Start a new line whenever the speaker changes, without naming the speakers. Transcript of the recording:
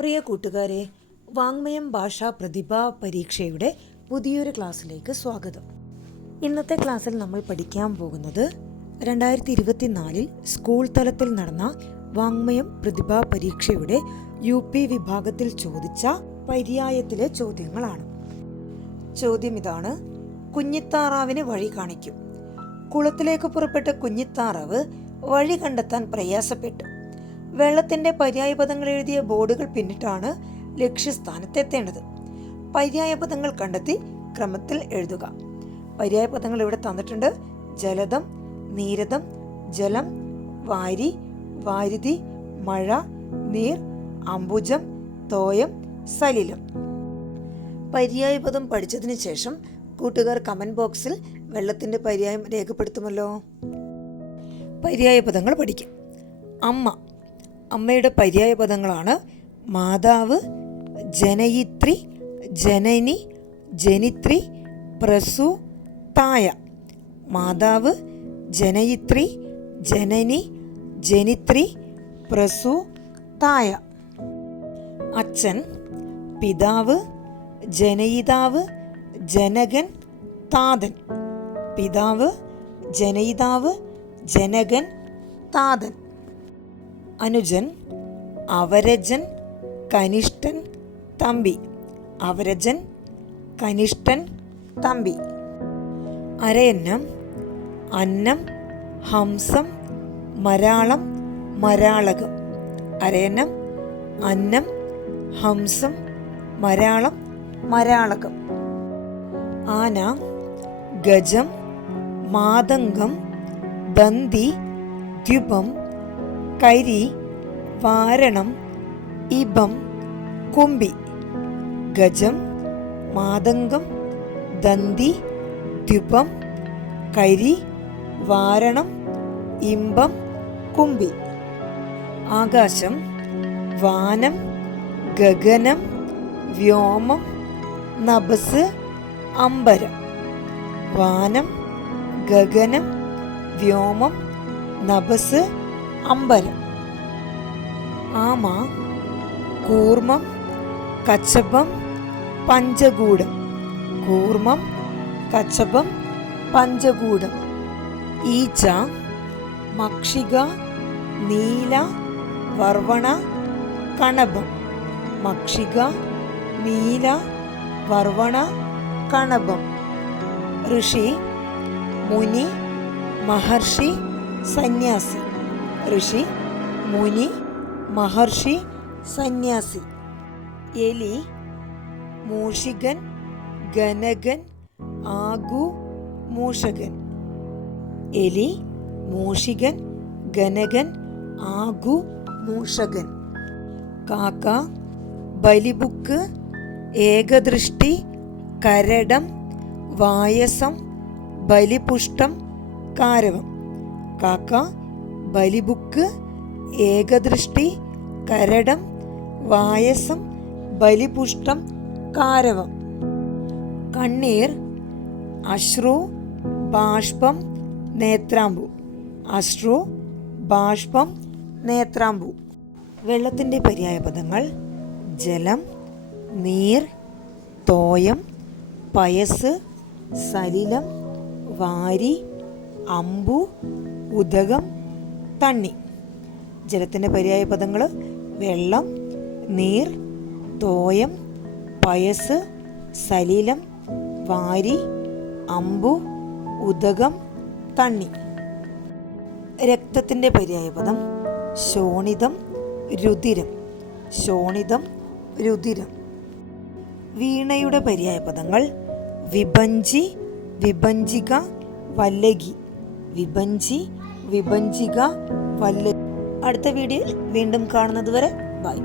പ്രിയ കൂട്ടുകാരെ വാങ്മയം ഭാഷാ പ്രതിഭാ പരീക്ഷയുടെ പുതിയൊരു ക്ലാസ്സിലേക്ക് സ്വാഗതം. ഇന്നത്തെ ക്ലാസ്സിൽ നമ്മൾ പഠിക്കാൻ പോകുന്നത് രണ്ടായിരത്തി ഇരുപത്തിനാലിൽ സ്കൂൾ തലത്തിൽ നടന്ന വാങ്മയം പ്രതിഭാ പരീക്ഷയുടെ യു പി വിഭാഗത്തിൽ ചോദിച്ച പര്യായത്തിലെ ചോദ്യങ്ങളാണ്. ചോദ്യം ഇതാണ് കുഞ്ഞിത്താറാവിന് വഴി കാണിക്കും. കുളത്തിലേക്ക് പുറപ്പെട്ട കുഞ്ഞിത്താറാവ് വഴി കണ്ടെത്താൻ പ്രയാസപ്പെട്ടു. വെള്ളത്തിന്റെ പര്യായപദങ്ങൾ എഴുതിയ ബോർഡുകൾ പിന്നിട്ടാണ് ലക്ഷ്യസ്ഥാനത്തെത്തേണ്ടത്. പര്യായപദങ്ങൾ കണ്ടെത്തി ക്രമത്തിൽ എഴുതുക. പര്യായപദങ്ങൾ ഇവിടെ തന്നിട്ടുണ്ട്? ജലദം നീരദം ജലം വാരി വാരുതി മഴ നീർ അംബുജം തോയം സലിലം. പര്യായപദം പഠിച്ചതിന് ശേഷം കൂട്ടുകാർ കമന്റ് ബോക്സിൽ വെള്ളത്തിന്റെ പര്യായം രേഖപ്പെടുത്തുമല്ലോ. പര്യായപദങ്ങൾ പഠിക്കും. അമ്മ അമ്മയുടെ പര്യായ പദങ്ങളാണ് മാതാവ് ജനയിത്രി ജനനി ജനിത്രി പ്രസു തായ. മാതാവ് ജനയിത്രി ജനനി ജനിത്രി പ്രസു തായ. അച്ഛൻ പിതാവ് ജനയിതാവ് ജനകൻ താതൻ. പിതാവ് ജനയിതാവ് ജനകൻ താതൻ. അനുജൻ അവരജൻ കനിഷ്ഠൻ തമ്പി. അവരജൻ കനിഷ്ഠൻ തമ്പി. അരയന്നം അന്നം ഹംസം മരാളം മരാളകം. അരയന്നം അന്നം ഹംസം മരാളം മരാളകം. ആന ഗജം മാതംഗം ദന്തി ദ്യുപം കരി വാരണം ഇബം കുമ്പി ഗജം മാതംഗം ദന്തി ദ്യുപം കരി വാരണം ഇമ്പം കുമ്പി. ആകാശം വാനം ഗഗനം വ്യോമം നബസ് അമ്പരം. വാനം ഗഗനം വ്യോമം നഭസ് അമ്പരം. ആമ കൂർമ്മം കച്ചപ്പം പഞ്ചകൂടം. കൂർമ്മം കച്ചപ്പം പഞ്ചകൂടം. ഈച്ച മക്ഷിക നീല വർവണ കണപം. മക്ഷിക നീല വർവണ കണപം. ഋഷി മുനി മഹർഷി സന്യാസി. ഋഷി മുനി മഹർഷി സന്യാസി. എലി മൂഷികൻ ഗനകൻ ആഗു മൂഷകൻ. എലി മൂഷികൻ ഗനകൻ ആഗു മൂഷകൻ. കാക്ക ബലിബുക്ക് ഏകദൃഷ്ടി കരടം വായസം ബലിപുഷ്ടം കാരവം. കാക്ക ബലിബുക്ക് ഏകദൃഷ്ടി കരടം വായസം ബലിപുഷ്ടം കാരവം. കണ്ണീർ അശ്രു ബാഷ്പം നേത്രാമ്പു. അശ്രു ബാഷ്പം നേത്രാമ്പു. വെള്ളത്തിന്റെ പര്യായ പദങ്ങൾ ജലം നീർ തോയം പയസ് സലിലം വാരി അമ്പു ഉദകം തണ്ണി. ജലത്തിന്റെ പര്യായ പദങ്ങൾ വെള്ളം നീർ തോയം പയസ് സലീലം വാരി അമ്പു ഉദകം തണ്ണി. രക്തത്തിന്റെ പര്യായപദം ശോണിതം രുതിരം ശോണിതം രുതിരം വീണയുടെ പര്യായപദങ്ങൾ വിഭഞ്ചി വിഭഞ്ചിക വല്ലകി. വിഭഞ്ചി വിഭഞ്ചിക വല്ല അടുത്ത വീഡിയോയിൽ വീണ്ടും കാണുന്നത് വരെ ബൈ.